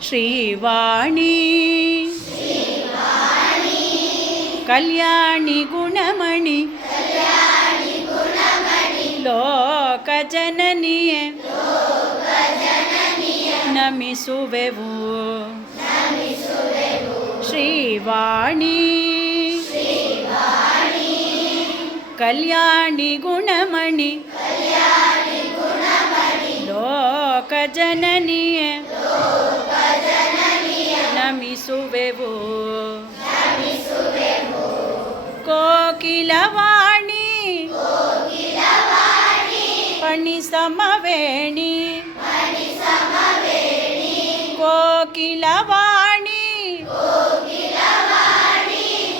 ಶ್ರೀವಾಣಿ ಕಲ್ಯಾಣಿ ಗುಣಮಣಿ ಲೋಕಜನನಿಯೇ ನಮಿಸುವೆವು ಶ್ರೀವಾಣಿ ಕಲ್ಯಾಣಿ ಗುಣಮಣಿ ಲೋಕಜನನಿಯೇ ನಮಿಸುವೆವು ಕೋಕಿಲವಾಣಿ ಪಣಿಸಮವೇಣಿ ಕೋಕಿಲವಾಣಿ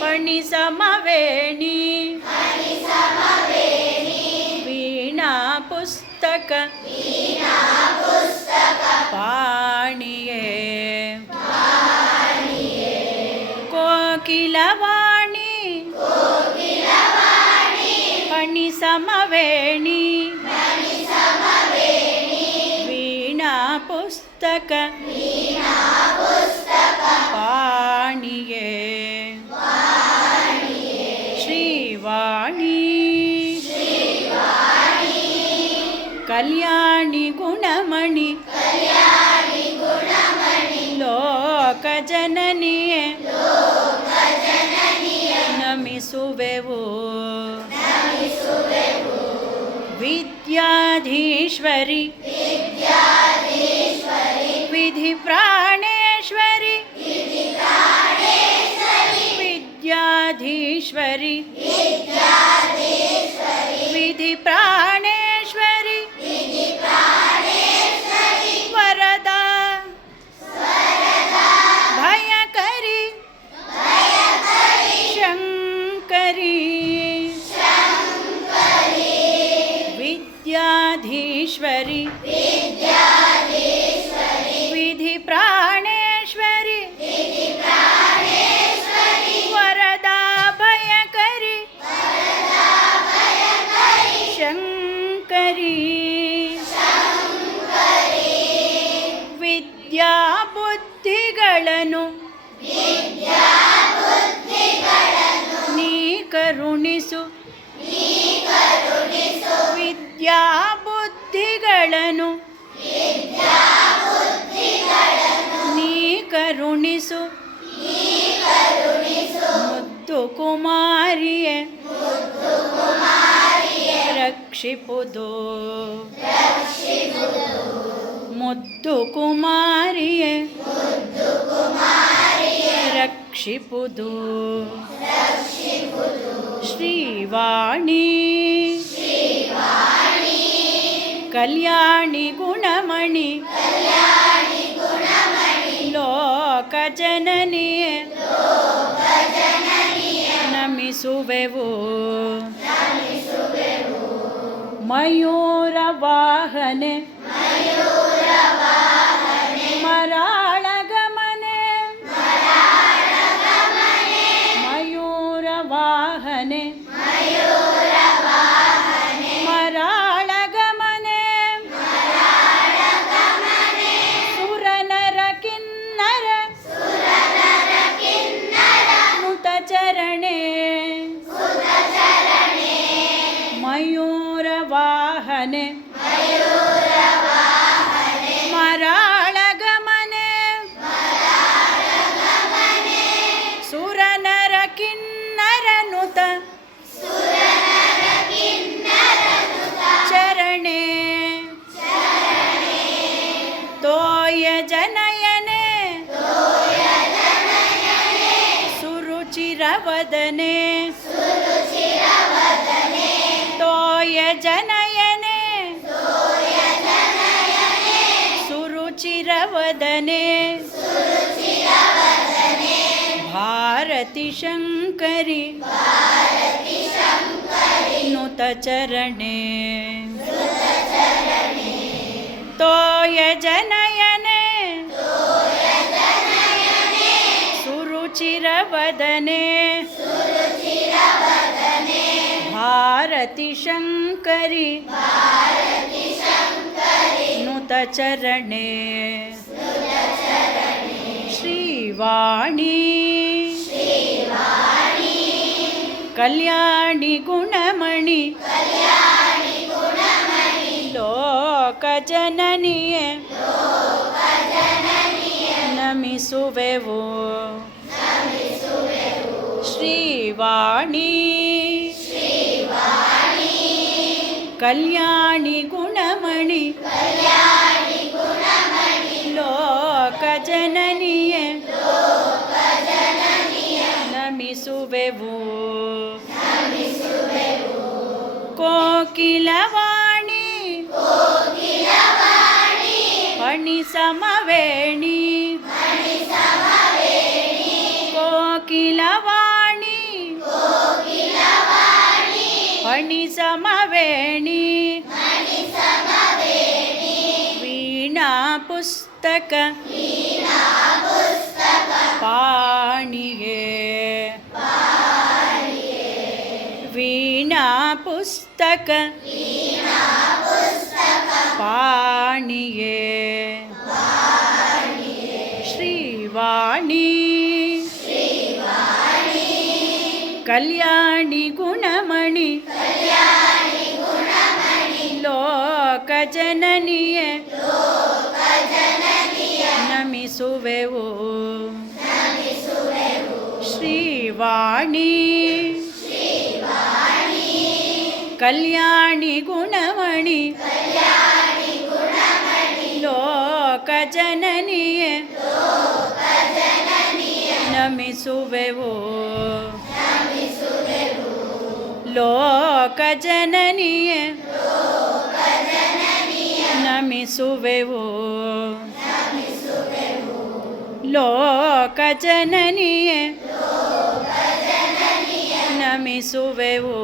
ಪಣಿಸಮವೇಣಿ ವೀಣಾ ಪುಸ್ತಕ ಪಾಣಿಯೇ ಕೋಕಿಲವಾಣಿ ಪಣಿಸಮವೇಣಿ ವೀಣಾ ಪುಸ್ತಕ ಪಾಣಿಯೇ ಶ್ರೀವಾಣಿ ಕಲ್ಯಾಣಿ ಗುಣಮಣಿ ಲೋಕಜನನಿಯೇ ನಮಿಸುವೆವು ವಿದ್ಯಾಧೀಶ್ವರಿ ವಿಧಿ ಪ್ರಾಣೇಶ್ವರಿ ವಿದ್ಯಾಧೀಶ್ವರಿ ವಿಧಿ ಪ್ರಾಣೇಶ್ವರಿ ವರದ ಭಯಕರಿ ಶಂಕರಿ ವಿದ್ಯಾಧೀಶ್ವರಿ ವಿಧಿ ಪ್ರಾಣೇಶ್ವರಿ ವರದ ಭಯಕರಿ ಶಂಕರಿ ವಿದ್ಯಾ ಬುದ್ಧಿಗಳನ್ನು ನೀ ಕರುಣಿಸು ವಿದ್ಯಾ ಬುದ್ಧಿಗಳನ್ನು ನೀ ಕರುಣಿಸು ಮುದ್ದು ಕುಮಾರಿಯೇ ರಕ್ಷಿಪುದು ಮುದ್ದು ಕುಮಾರಿಯೇ ರಕ್ಷಿಪುದು ಶ್ರೀವಾಣಿ ಕಲ್ಯಾಣಿ ಗುಣಮಣಿ ಲೋಕಜನನಿಯೇ ನಮಿಸುವೆವು ಮಯೂರ ವಾಹನೆ ಮರಾಳ ಗಮನೆ ಮಯೂರ ವಾಹನೆ ಮರಾಳ ಗಮನೆ ಸುರನರ ಕಿನ್ನರ ನುತ ಚರಣೆ ಮಯೂರ ವಾಹನೆ ಮರಾಳ ಗಮನೆ ಸುರನರ ಕಿನ್ನರ ನುತ ಚರಣೆ ತೋಯ ಜನಯನೆ ಸುರುಚಿರವದನೆ ತೋಯ ಜನಯನೆ ಸುರುಚಿರವದನೆ ಭಾರತಿ ಶಂಕರಿ ನುತ ಚರಣೆ ತೋಯ ಜನಯನೆ ಸುರುಚಿರವದನೆ ಭಾರತಿ ಶಂಕರಿ ನುತ ಚರಣೆ ಶ್ರೀವಾಣಿ ಕಲ್ಯಾಣಿ ಗುಣಮಣಿ ಲೋಕ ಜನನಿಯೇ ನಮಿಸುವೆವು ಶ್ರೀವಾಣಿ ಕಲ್ಯಾಣಿ ಗುಣಮಣಿ ಲೋಕ ಜನನಿಯೇ ನಮಿಸುವೆವು ಕೋಕಿಲವಾಣಿ ಫಣಿ ಸಮವೇಣಿ ಕೋಕಿಲವಾಣಿ ಫಣಿ ಸಮವೇಣಿ ವೀಣಾ ಪುಸ್ತಕ ಪಾಣಿಯೇ ವೀಣಾ ಪುಸ್ತಕ ಪಾಣಿಯೇ ಶ್ರೀವಾಣಿ ಕಲ್ಯಾಣಿ ಗುಣಮಣಿ ಲೋಕ ಜನನಿಯೇ ನಮಿಸುವೆವು ಶ್ರೀವಾಣಿ ಕಲ್ಯಾಣಿ ಗುಣಮಣಿ ಲೋಕ ಜನನಿಯೇ ನಮಿಸುವೆವು ಲೋಕ ಜನನಿಯೇ ನಮಿಸುವೆವು ಲೋಕ ಜನನಿಯೇ ನಮಿಸುವೆವು